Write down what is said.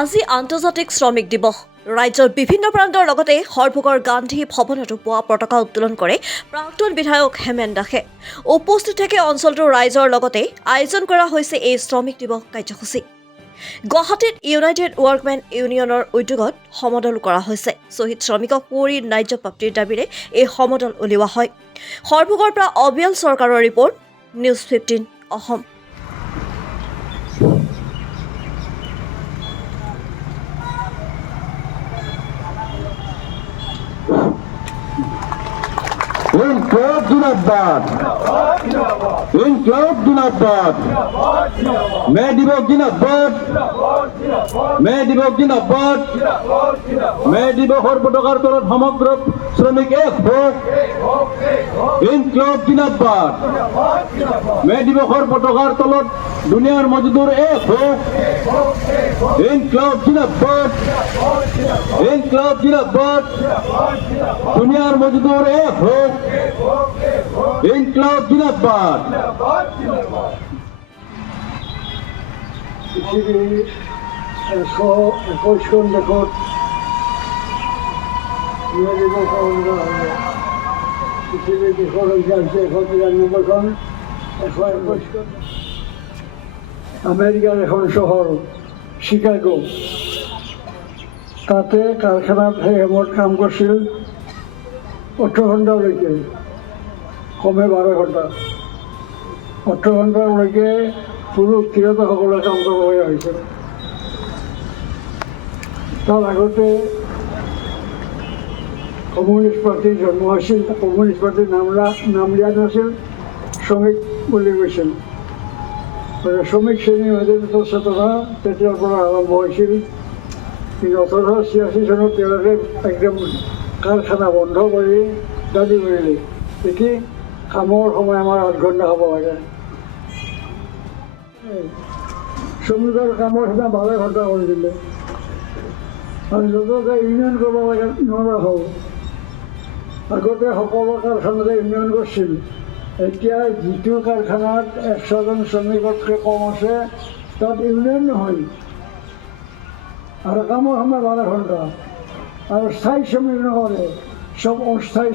আজি আন্তৰ্জাতিক শ্ৰমিক দিৱস। ৰাজ্যৰ বিভিন্ন প্ৰান্তৰ লগতে হৰভোগৰ গান্ধী ভৱনতো পুৱা পতাকা উত্তোলন কৰে প্ৰাক্তন বিধায়ক হেমেন দাসে। উপস্থিত থাকে অঞ্চলটোৰ ৰাইজৰ লগতে আয়োজন কৰা হৈছে এই শ্ৰমিক দিৱস কাৰ্যসূচী। গুৱাহাটীত ইউনাইটেড ৱৰ্কমেন ইউনিয়নৰ উদ্যোগত সমদল কৰা হৈছে। শ্বহীদ শ্ৰমিকক পুৰি ন্যায্য প্ৰাপ্তিৰ দাবীৰে এই সমদল উলিওৱা হয়। হৰভোগৰ পৰা অবিয়াল চৰকাৰৰ ৰিপৰ্ট, নিউজ 15 অসম। ইনকলাব জিন্দাবাদ, ইনকলাব জিন্দাবাদ, মে দিৱস জিন্দাবাদ, মে দিৱস জিন্দাবাদ, মে দিৱসৰ পতাকাৰ তলত সমগ্ৰ শ্ৰমিক এক হোক, ইনকলাব জিন্দাবাদ, মে দিৱসৰ পতাকাৰ তলত দুনিয়াৰ মজদুৰ এক হোক, ইনকলাব জিন্দাবাদ, ইনকলাব জিন্দাবাদ, দুনিয়াৰ মজদুৰ এক হোক, ইনকলাব জিন্দাবাদ। পৃথিৱীৰ 121খন দেশত মে দিৱস পালন কৰা হ'ব। পৃথিৱীৰ দেশৰ সংখ্যা হৈছে 193খন, 121খন। আমেৰিকাৰ এখন চহৰ চিকাগো, তাতে কাৰখানাত সেই সময়ত কাম কৰিছিল 18 ঘণ্টালৈকে, কমে 12 ঘণ্টা। 18 ঘণ্টালৈকে পুৰুষ তিৰোতাসকলে কাম কৰিবলগীয়া হৈছিল। তাৰ আগতে কমিউনিষ্ট পাৰ্টীৰ জন্ম হৈছিল। কমিউনিষ্ট পাৰ্টীৰ নাম দিয়া নাছিল, শ্ৰমিক বুলি কৈছিল। শ্ৰমিক শ্ৰেণীৰ মাজত এটা চেতনা তেতিয়াৰ পৰা আৰম্ভ হৈছিল। কিন্তু 1886 চনত তেওঁলোকে একদম কাৰখানা বন্ধ কৰি দাবী কৰিলে, দেখি কামৰ সময় আমাৰ 8 ঘণ্টা খাব লাগে। শ্ৰমিকৰ কামৰ সিমান 12 ঘণ্টা কৰি দিলে আৰু য'তে ইউনিয়ন কৰিব লাগে নোৱাৰা হ'ল। আগতে সকলো কাৰখানাতে ইউনিয়ন কৰিছিল। এতিয়া যিটো কাৰখানাত 100জন শ্ৰমিকতকৈ কম আছে তাত ইউনিয়ন নহয় আৰু কামৰ সময় 12 ঘণ্টা আৰু স্থায়ী শ্ৰমিক নকৰে, চব অস্থায়ী।